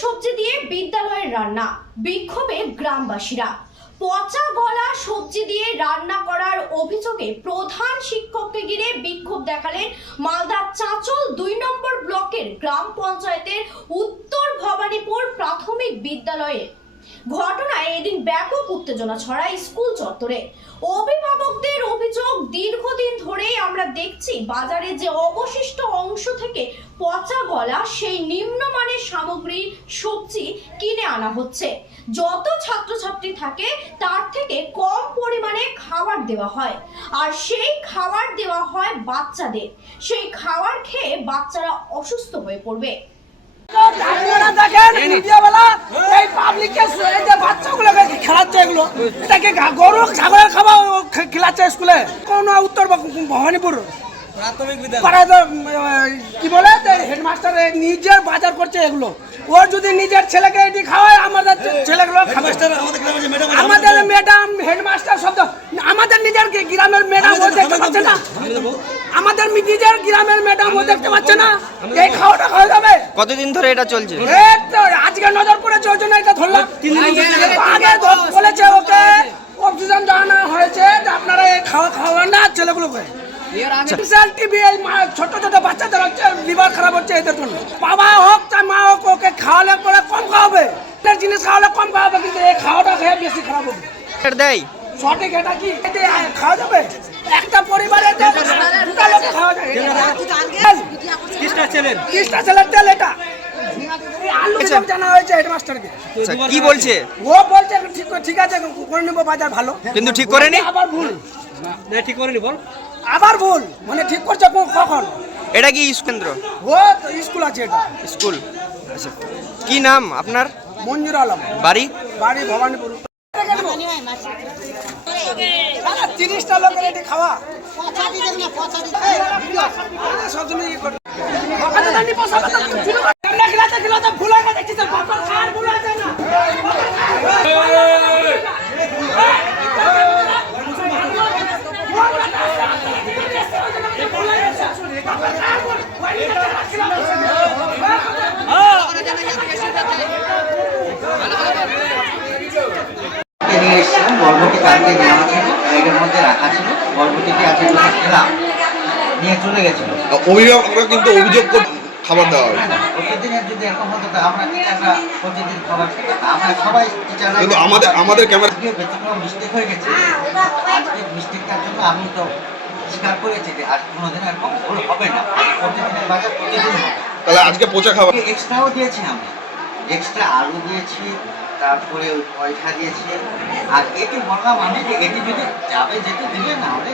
সবজি দিয়ে বিদ্যালয়ের রান্না, বিক্ষোভে গ্রামবাসীরা। পচা গলা সবজি দিয়ে রান্না করার অভিযোগে প্রধান শিক্ষককে ঘিরে বিক্ষোভ দেখালেন মালদা চাঁচল 2 নম্বর ব্লকের গ্রাম পঞ্চায়েতের উত্তর ভবানীপুর প্রাথমিক বিদ্যালয়ে। ঘটনায় এদিন ব্যাপক উত্তেজনা ছড়ায় স্কুল চত্বরে। অভিভাবকদের অভিযোগ, দীর্ঘদিন ধরেই আমরা দেখছি বাজারে যে অবশিষ্ট অংশ থেকে পচা গলা সেই নিম্নমানের সামগ্রী সবজি কিনে আনা হচ্ছে। যত ছাত্রছাত্রী থাকে তার থেকে কম পরিমাণে খাবার দেওয়া হয়, আর সেই খাবার দেওয়া হয় বাচ্চাদের। সেই খাবার খেয়ে বাচ্চারা অসুস্থ হয়ে পড়বে। উত্তর ভবানীপুর কি বলে হেডমাস্টার নিজের বাজার করছে এগুলো। ওর যদি নিজের ছেলেকে এটি খাওয়ায়, আমাদের ছেলেগুলো আমাদের ম্যাডাম হেডমাস্টার শব্দ আমাদের নিজের গ্রামের ম্যাডাম ও দেখতে পাচ্ছে না, আমাদের নিজের গ্রামের ম্যাডাম ও দেখতে পাচ্ছে না। এই খাওয়াটা খাওয়া যাবে? কতদিন ধরে এটা চলছে? আজকে নজর পড়েছে, ওই জন্য এটা ধরলাম। আগে বলেছে ওকে অক্সিজেন জানা হয়েছে, আপনারা এই খাওয়ান না ছেলেগুলোকে। ছোট ছোট বাচ্চাদের হচ্ছে লিভার খারাপ হচ্ছে এদের জন্য। বাবা হোক চাই মা হোক, ওকে খাওয়ালে পরে কম খাওয়াবে, জিনিস খাওয়ালে কম খাওয়াবে, কিন্তু এই খাওয়াটা খেয়ে বেশি খারাপ হবে। দেয় সঠিক এটা কি খাওয়া যাবে? একটা পরিবারে দুটা লোকে খাওয়া যাবে? কৃষ্ণা ছেলের তেল এটা। আলু জানা হয়েছে হেডমাস্টারকে। কি বলছে? ও বলছে ঠিক আছে করে নেবো, বাজার ভালো, কিন্তু ঠিক করেনি। আবার ভুল, ঠিক করেনি বল, আবার ভুল, মানে ঠিক করছে কখন? এটা কি কেন্দ্র? ও স্কুল আছে, এটা স্কুল। আচ্ছা, কি নাম আপনার? মঞ্জুর আলম। বাড়ি? বাড়ি ভবানীপুর। 30টা লোকের এটি খাওয়া সবসময় ভুল হয়ে গেছে। বরবটি কালকে নেওয়া ছিল, ব্যাগের মধ্যে রাখা ছিল, বরবটিতে আছে খেলাম, নিয়ে চলে গেছিল। অভিভাবকরা কিন্তু অভিযোগ করে খাবার দেওয়া হয়। প্রতিদিনের যদি এরকম হতো, আমরা টিচাররা প্রতিদিন খাবার খেতাম, আমরা সবাই টিচাররা। কিন্তু আমাদের ক্যামেরা ব্যতিক্রম মিস্টেক হয়ে গেছে। আজকে মিস্টেকটার জন্য আমি তো স্বীকার করেছি যে আর কোনোদিন এরকম ভুল হবে না। প্রতিদিনের বাজার প্রতিদিন হবে। তাহলে আজকে পচা খাবার এক্সট্রাও দিয়েছি, আমি এক্সট্রা আলু দিয়েছি, তারপরে পয়সা দিয়েছি। আর এটি বললাম আমি যে এটি যদি যাবে যেতে দিলে না হলে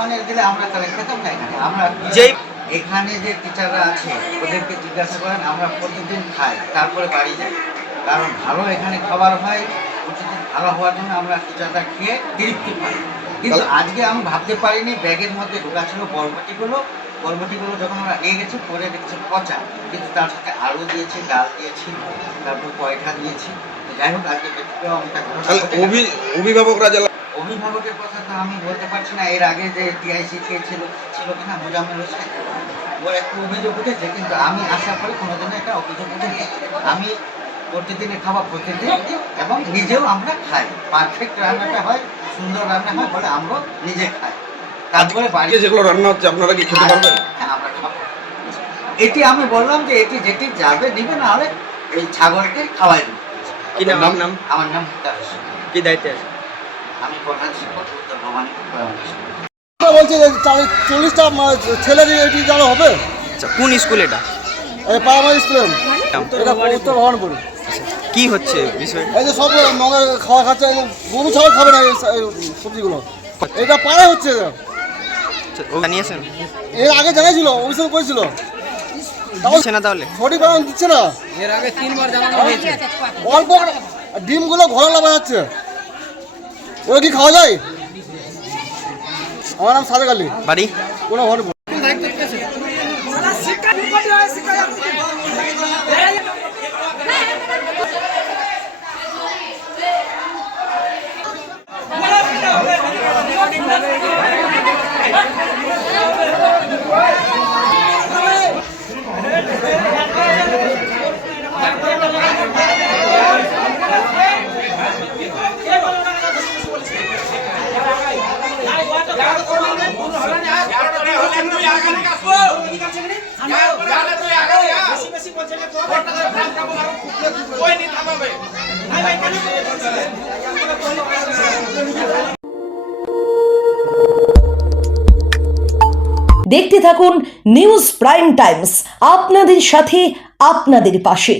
মানে দিলে আমরা তাহলে খেতাম না। এখানে আমরা যেই এখানে যে টিচাররা আছে ওদেরকে জিজ্ঞাসা করেন, আমরা প্রতিদিন খাই তারপরে বাড়ি যাই, কারণ ভালো এখানে খাবার হয়। প্রতিদিন ভালো হওয়ার জন্য আমরা টিচাররা খেয়ে তৃপ্তি পাই। কিন্তু আজকে আমি ভাবতে পারিনি ব্যাগের মধ্যে ঢোকা ছিল বরবটিগুলো যখন আমরা নিয়ে গেছি পরে দেখছি পচা, কিন্তু তার সাথে আলু দিয়েছি, ডাল দিয়েছি, তারপর পয়সা দিয়েছি। যাই হোক, আজকে অভিভাবকের কথা তো আমি বলতে পারছি না। এর আগে যে টিআইসি ছিল কিনা মোজাম্মেল হোসেন, ওর একটা অভিযোগ উঠেছে, কিন্তু আমি আশা করি কোনোদিনও একটা অভিযোগ উঠেছে। আমি প্রতিদিনের খাবার প্রতিদিন, এবং নিজেও আমরা খাই। পারফেক্ট রান্নাটা হয়, সুন্দর রান্না হয় বলে আমরা নিজে খাই। তারপরে বাড়িতে যেগুলো রান্না হচ্ছে আপনারা কি খেতে পারবেন? হ্যাঁ, আমরা খাবো। এটি আমি বললাম যে এটি যেটি যাবে নিবে, না হলে এই ছাগলকে খাওয়াই দেবো। কি নাম? আমার নাম মুক্তার হোসেন। কি দায়িত্বে আছে? আমি প্রধান শিক্ষক, উত্তর ভবানীপুর প্রাইমারি স্কুল। বলছে 40টা ছেলের এটি জানা হবে। আচ্ছা, কোন স্কুল এটা? প্রাইমারি স্কুলে, এটা উত্তর ভবানীপুর। কি হচ্ছে বিষয়? এই যে সব মগে খাওয়া খাচ্ছে, গরু ছাগল খাবে না এই সবজিগুলো, এটা পাড়া হচ্ছে। জানিয়েছেন? এর আগে জানাইছিল, অভিযোগ করেছিল, না তাহলে সঠিক বানান দিচ্ছে না। এর আগে 3বার জানানো হয়েছে। অল্প ডিমগুলো ঘরে লাভা যাচ্ছে, ওরা কি খাওয়া যায়? আমার নাম সাদেক আলী, বাড়ি? কোনো ভবানীপুর। দেখতে থাকুন নিউজ প্রাইম টাইমস, আপনাদের সাথে আপনাদের পাশে।